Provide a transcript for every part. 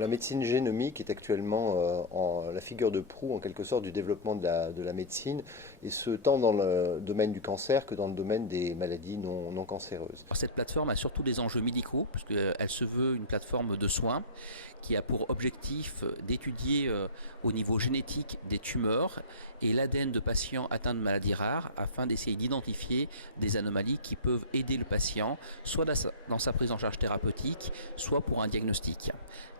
La médecine génomique est actuellement la figure de proue, en quelque sorte, du développement de la médecine, et ce tant dans le domaine du cancer que dans le domaine des maladies non cancéreuses. Cette plateforme a surtout des enjeux médicaux, puisqu'elle se veut une plateforme de soins qui a pour objectif d'étudier au niveau génétique des tumeurs et l'ADN de patients atteints de maladies rares afin d'essayer d'identifier des anomalies qui peuvent aider le patient, soit dans sa prise en charge thérapeutique, soit pour un diagnostic.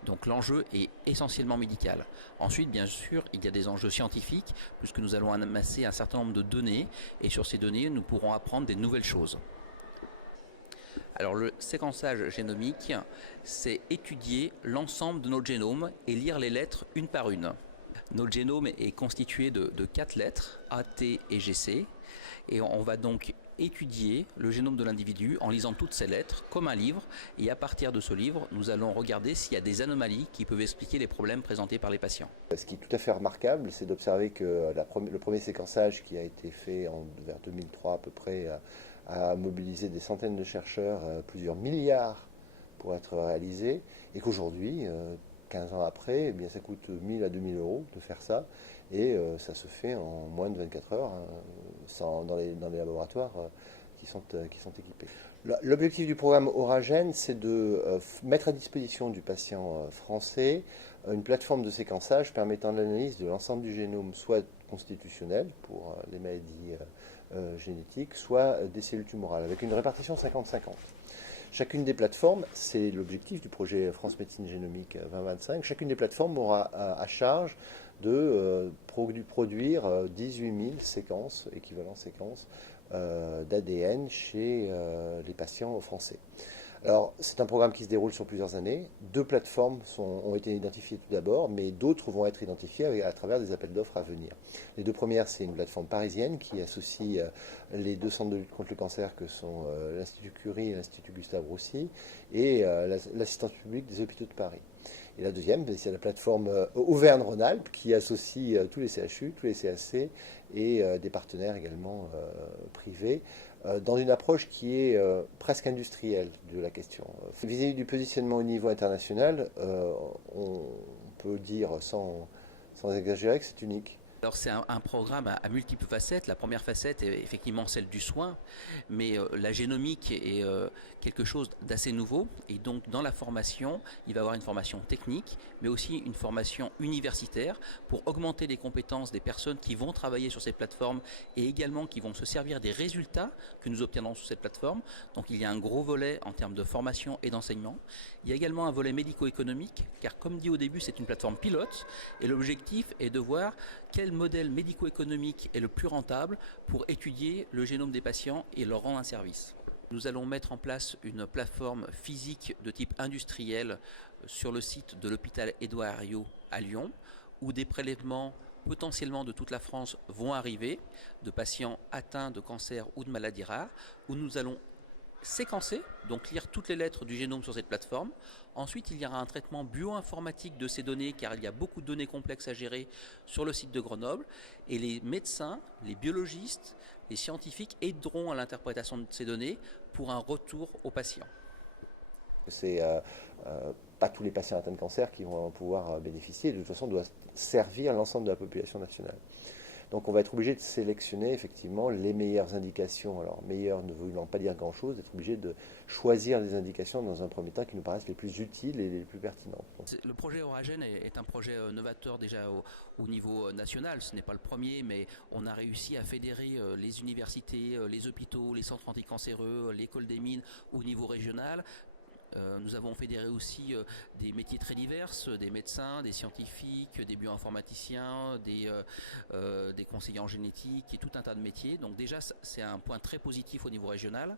Donc l'enjeu est essentiellement médical. Ensuite, bien sûr, il y a des enjeux scientifiques, puisque nous allons amasser un certain nombre de données, et sur ces données, nous pourrons apprendre des nouvelles choses. Alors le séquençage génomique, c'est étudier l'ensemble de notre génome et lire les lettres une par une. Notre génome est constitué de 4 lettres, A, T et GC, et on va donc étudier le génome de l'individu en lisant toutes ces lettres comme un livre, et à partir de ce livre, nous allons regarder s'il y a des anomalies qui peuvent expliquer les problèmes présentés par les patients. Ce qui est tout à fait remarquable, c'est d'observer que le premier séquençage qui a été fait vers 2003 à peu près a mobilisé des centaines de chercheurs, plusieurs milliards pour être réalisé, et qu'aujourd'hui, 15 ans après, eh bien, ça coûte 1000 à 2000 euros de faire ça, et ça se fait en moins de 24 heures dans les laboratoires qui sont équipés. L'objectif du programme Auragen, c'est de mettre à disposition du patient français une plateforme de séquençage permettant l'analyse de l'ensemble du génome, soit constitutionnel pour les maladies génétiques, soit des cellules tumorales, avec une répartition 50-50. Chacune des plateformes, c'est l'objectif du projet France Médecine Génomique 2025, chacune des plateformes aura à charge de produire 18 000 séquences, équivalent séquences, d'ADN chez les patients français. Alors, c'est un programme qui se déroule sur plusieurs années. 2 plateformes ont été identifiées tout d'abord, mais d'autres vont être identifiées à travers des appels d'offres à venir. Les 2 premières, c'est une plateforme parisienne qui associe les 2 centres de lutte contre le cancer que sont l'Institut Curie et l'Institut Gustave Roussy et l'assistance publique des hôpitaux de Paris. Et la deuxième, c'est la plateforme Auvergne-Rhône-Alpes qui associe tous les CHU, tous les CAC et des partenaires également privés dans une approche qui est presque industrielle de la question. Vis-à-vis du positionnement au niveau international, on peut dire sans exagérer que c'est unique. Alors c'est un programme à multiples facettes. La première facette est effectivement celle du soin, mais la génomique est quelque chose d'assez nouveau, et donc dans la formation, il va y avoir une formation technique, mais aussi une formation universitaire pour augmenter les compétences des personnes qui vont travailler sur ces plateformes et également qui vont se servir des résultats que nous obtiendrons sur cette plateforme. Donc il y a un gros volet en termes de formation et d'enseignement. Il y a également un volet médico-économique, car comme dit au début, c'est une plateforme pilote, et l'objectif est de voir quel modèle médico-économique est le plus rentable pour étudier le génome des patients et leur rendre un service. Nous allons mettre en place une plateforme physique de type industriel sur le site de l'hôpital Édouard Herriot à Lyon, où des prélèvements potentiellement de toute la France vont arriver, de patients atteints de cancer ou de maladies rares, où nous allons séquencer, donc lire toutes les lettres du génome sur cette plateforme. Ensuite, il y aura un traitement bioinformatique de ces données, car il y a beaucoup de données complexes à gérer sur le site de Grenoble. Et les médecins, les biologistes, les scientifiques aideront à l'interprétation de ces données pour un retour aux patients. C'est pas tous les patients atteints de cancer qui vont pouvoir bénéficier. De toute façon, doit servir l'ensemble de la population nationale. Donc on va être obligé de sélectionner effectivement les meilleures indications. Alors meilleures ne voulant pas dire grand-chose, d'être obligé de choisir les indications dans un premier temps qui nous paraissent les plus utiles et les plus pertinentes. Le projet Auragen est un projet novateur déjà au niveau national. Ce n'est pas le premier, mais on a réussi à fédérer les universités, les hôpitaux, les centres anticancéreux, l'école des mines au niveau régional. Nous avons fédéré aussi des métiers très divers, des médecins, des scientifiques, des bioinformaticiens, des conseillers en génétique et tout un tas de métiers. Donc déjà, c'est un point très positif au niveau régional.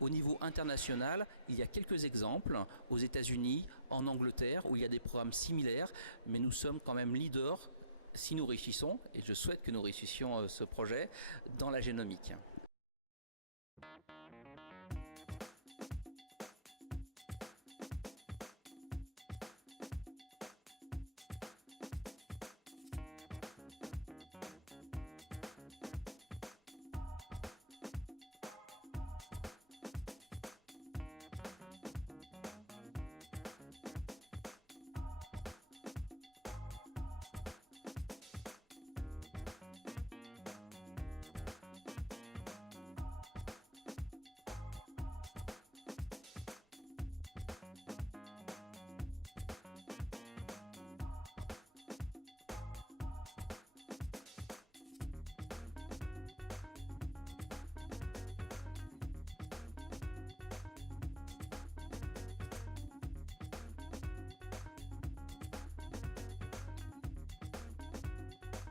Au niveau international, il y a quelques exemples aux États-Unis, en Angleterre, où il y a des programmes similaires, mais nous sommes quand même leaders si nous réussissons, et je souhaite que nous réussissions ce projet, dans la génomique.